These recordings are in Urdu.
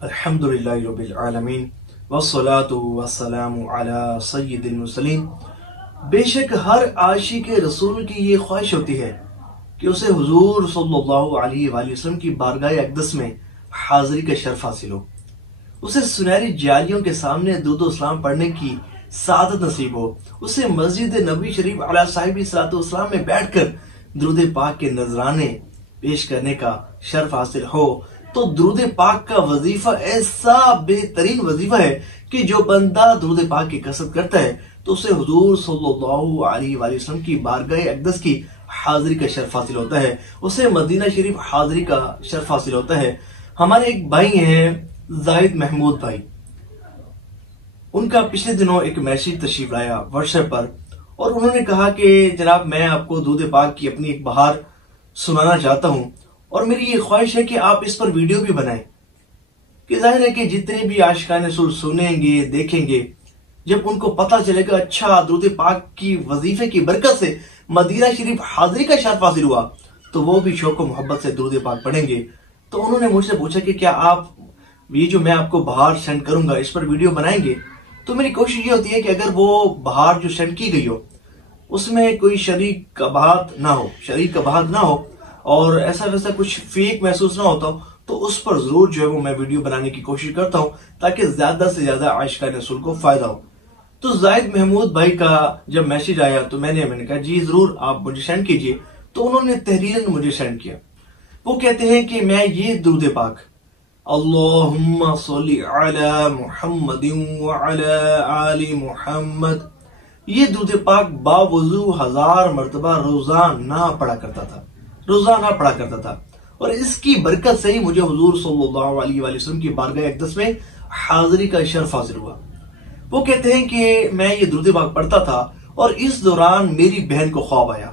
الحمدللہ رب العالمین والصلاة والسلام علی سید المرسلین۔ بے شک ہر عاشق رسول کی یہ خواہش ہوتی ہے کہ اسے حضور صلی اللہ علیہ وآلہ وسلم کی بارگاہ اقدس میں حاضری کا شرف حاصل ہو، اسے سنہری جالیوں کے سامنے درود و سلام پڑھنے کی سعادت نصیب ہو، اسے مسجد نبوی شریف علی صاحب صلاۃ والسلام میں بیٹھ کر درود پاک کے نذرانے پیش کرنے کا شرف حاصل ہو۔ تو درود پاک کا وظیفہ ایسا بہترین وظیفہ ہے کہ جو بندہ درود پاک کی کثرت کرتا ہے تو اسے حضور صلی اللہ علیہ وآلہ وسلم کی بارگاہ اقدس کی حاضری کا شرف حاصل ہوتا ہے، اسے مدینہ شریف حاضری کا شرف حاصل ہوتا ہے۔ ہمارے ایک بھائی ہیں زاہد محمود بھائی، ان کا پچھلے دنوں ایک میسیج تشریف لایا واٹس ایپ پر، اور انہوں نے کہا کہ جناب میں آپ کو درود پاک کی اپنی ایک بہار سنانا چاہتا ہوں، اور میری یہ خواہش ہے کہ آپ اس پر ویڈیو بھی بنائیں، کہ ظاہر ہے کہ جتنے بھی عاشقان رسول سنیں گے دیکھیں گے، جب ان کو پتہ چلے گا اچھا درود پاک کی وظیفے کی برکت سے مدینہ شریف حاضری کا شرف حاصل ہوا، تو وہ بھی شوق و محبت سے درود پاک پڑھیں گے۔ تو انہوں نے مجھ سے پوچھا کہ کیا آپ یہ جو میں آپ کو بہار سینڈ کروں گا اس پر ویڈیو بنائیں گے؟ تو میری کوشش یہ ہوتی ہے کہ اگر وہ بہار جو سینڈ کی گئی ہو اس میں کوئی شریک قباحت نہ ہو اور ایسا ویسا کچھ فیک محسوس نہ ہوتا ہو، تو اس پر ضرور جو ہے وہ میں ویڈیو بنانے کی کوشش کرتا ہوں تاکہ زیادہ سے زیادہ عاشقان رسول کو فائدہ ہو۔ تو زاہد محمود بھائی کا جب میسیج آیا تو میں نے کہا جی ضرور آپ مجھے سینڈ کیجئے، تو انہوں نے تحریراً مجھے سینڈ کیا۔ وہ کہتے ہیں کہ میں یہ درود پاک اللہم صلی علی محمد وعلی آل محمد، یہ درود پاک باوضو 1000 مرتبہ روزانہ پڑھا کرتا تھا، اور اس کی برکت سے ہی مجھے حضور صلی اللہ علیہ وآلہ وسلم کی بارگاہ اقدس میں حاضری کا شرف حاصل ہوا۔ وہ کہتے ہیں کہ میں یہ درود پاک پڑھتا تھا اور اس دوران میری بہن کو خواب آیا۔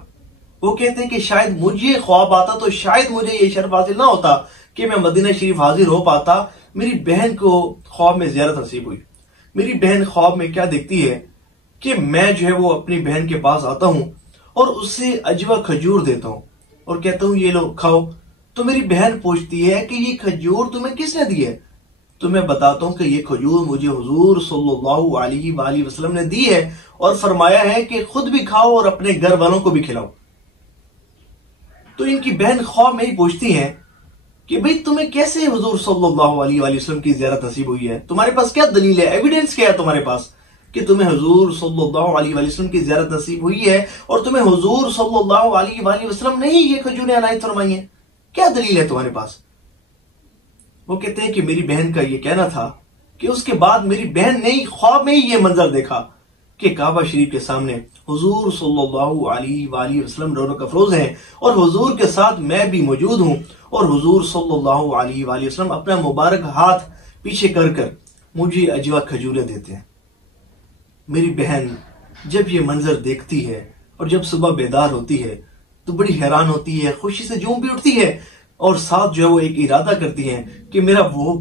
وہ کہتے ہیں کہ شاید مجھے خواب آتا تو شاید مجھے یہ شرف حاصل نہ ہوتا کہ میں مدینہ شریف حاضر ہو پاتا۔ میری بہن کو خواب میں زیارت نصیب ہوئی۔ میری بہن خواب میں کیا دیکھتی ہے کہ میں جو ہے وہ اپنی بہن کے پاس آتا ہوں اور اسے اجوا کھجور دیتا ہوں اور کہتا ہوں یہ لو کھاؤ۔ تو میری بہن پوچھتی ہے کہ یہ کھجور تمہیں کس نے دی ہے؟ تو میں بتاتا ہوں کہ یہ کھجور مجھے حضور صلی اللہ علیہ وآلہ وسلم نے دی ہے اور فرمایا ہے کہ خود بھی کھاؤ اور اپنے گھر والوں کو بھی کھلاؤ۔ تو ان کی بہن خواب میں ہی پوچھتی ہیں کہ بھئی تمہیں کیسے حضور صلی اللہ علیہ وآلہ وسلم کی زیارت نصیب ہوئی ہے؟ تمہارے پاس کیا دلیل ہے، ایویڈنس کیا ہے تمہارے پاس کہ تمہیں حضور صلی اللہ علیہ وآلہ وسلم کی زیارت نصیب ہوئی ہے اور تمہیں حضور صلی اللہ علیہ وآلہ وسلم نے ہی یہ کھجوریں عنایت فرمائی ہیں؟ کیا دلیل ہے تمہارے پاس؟ وہ کہتے ہیں کہ میری بہن کا یہ کہنا تھا کہ اس کے بعد میری بہن نے خواب میں ہی یہ منظر دیکھا کہ کعبہ شریف کے سامنے حضور صلی اللہ علیہ وآلہ وسلم رونق افروز ہیں اور حضور کے ساتھ میں بھی موجود ہوں، اور حضور صلی اللہ علیہ وآلہ وسلم اپنا مبارک ہاتھ پیچھے کر مجھے اجوا کھجوریں دیتے ہیں۔ میری بہن جب یہ منظر دیکھتی ہے اور جب صبح بیدار ہوتی ہے تو بڑی حیران ہوتی ہے، خوشی سے جھوم بھی اٹھتی ہے، اور ساتھ جو ہے وہ ایک ارادہ کرتی ہیں کہ میرا وہ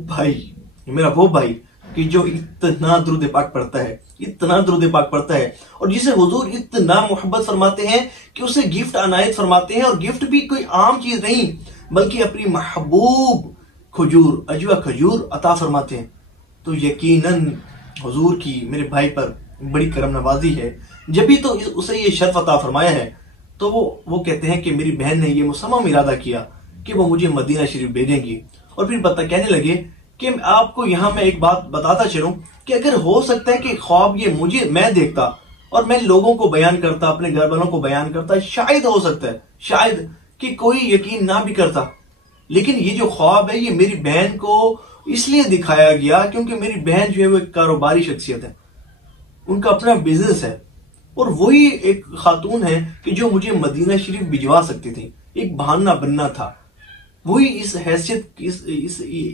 بھائی کہ جو اتنا درود پاک پڑھتا ہے اور جسے حضور اتنا محبت فرماتے ہیں کہ اسے گفٹ عنایت فرماتے ہیں، اور گفٹ بھی کوئی عام چیز نہیں بلکہ اپنی محبوب کھجور اجوا کھجور عطا فرماتے ہیں، تو یقیناً حضور کی میرے بھائی پر بڑی کرم نوازی ہے، جبھی تو اسے یہ شرف عطا فرمایا ہے۔ تو وہ کہتے ہیں کہ میری بہن نے یہ مصمم ارادہ کیا کہ وہ مجھے مدینہ شریف بھیجیں گی، اور پھر کہنے لگے کہ آپ کو یہاں میں ایک بات بتاتا چلوں کہ اگر ہو سکتا ہے کہ خواب یہ میں دیکھتا اور میں لوگوں کو بیان کرتا، اپنے گھر والوں کو بیان کرتا، شاید ہو سکتا ہے شاید کہ کوئی یقین نہ بھی کرتا، لیکن یہ جو خواب ہے یہ میری بہن کو اس لیے دکھایا گیا کیونکہ میری بہن جو ہے وہ ایک کاروباری شخصیت ہے، ان کا اپنا بزنس ہے، اور وہی ایک خاتون ہے کہ جو مجھے مدینہ شریف بھجوا سکتی تھی، ایک بہانہ بننا تھا، وہی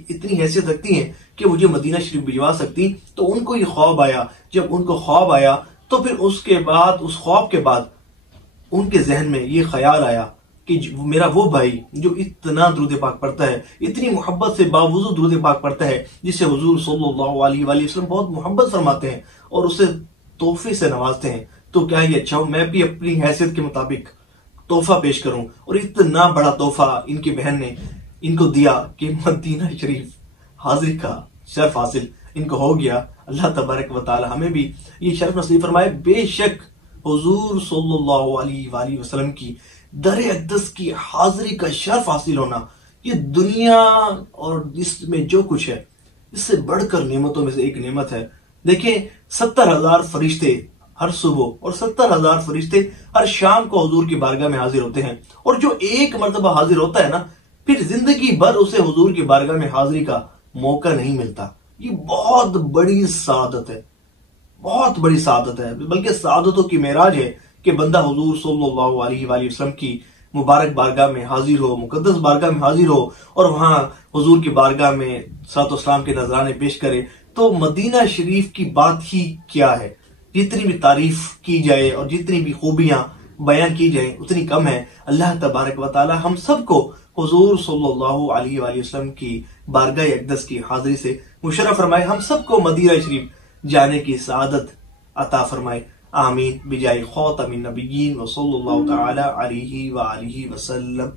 اتنی حیثیت رکھتی ہیں کہ مجھے مدینہ شریف بھجوا سکتی۔ تو ان کو یہ خواب آیا، جب ان کو خواب آیا تو پھر اس خواب کے بعد ان کے ذہن میں یہ خیال آیا کہ میرا وہ بھائی جو اتنا درود پاک پڑھتا ہے، اتنی محبت سے باوضو درود پاک پڑھتا ہے، جسے حضور صلی اللہ علیہ وآلہ وسلم بہت محبت فرماتے ہیں اور اسے تحفے سے نوازتے ہیں، تو کیا یہ اچھا ہو میں بھی اپنی حیثیت کے مطابق تحفہ پیش کروں۔ اور اتنا بڑا تحفہ ان کی بہن نے ان کو دیا کہ مدینہ شریف حاضری کا شرف حاصل ان کو ہو گیا، اللہ تبارک و تعالی ہمیں بھی یہ شرف نصیب فرمائے۔ بے شک حضور صلی اللہ علیہ وآلہ وسلم کی در اقدس کی حاضری کا شرف حاصل ہونا، یہ دنیا اور اس میں جو کچھ ہے اس سے بڑھ کر نعمتوں میں سے ایک نعمت ہے۔ دیکھیں 70,000 فرشتے ہر صبح اور 70,000 فرشتے ہر شام کو حضور کی بارگاہ میں حاضر ہوتے ہیں، اور جو ایک مرتبہ حاضر ہوتا ہے نا، پھر زندگی بھر اسے حضور کی بارگاہ میں حاضری کا موقع نہیں ملتا۔ یہ بہت بڑی سعادت ہے، بہت بڑی سعادت ہے، بلکہ سعادتوں کی معراج ہے کہ بندہ حضور صلی اللہ علیہ وآلہ وسلم کی مبارک بارگاہ میں حاضر ہو، مقدس بارگاہ میں حاضر ہو، اور وہاں حضور کی بارگاہ میں صلاۃ و سلام کے نذرانے پیش کرے۔ تو مدینہ شریف کی بات ہی کیا ہے، جتنی بھی تعریف کی جائے اور جتنی بھی خوبیاں بیان کی جائیں اتنی کم ہے۔ اللہ تبارک و تعالی ہم سب کو حضور صلی اللہ علیہ وآلہ وسلم کی بارگاہ اقدس کی حاضری سے مشرف فرمائے، ہم سب کو مدینہ شریف جانے کی سعادت عطا فرمائے، آمین بجائے خاتم النبیین وصلی اللہ تعالی علیہ وآلہ وسلم۔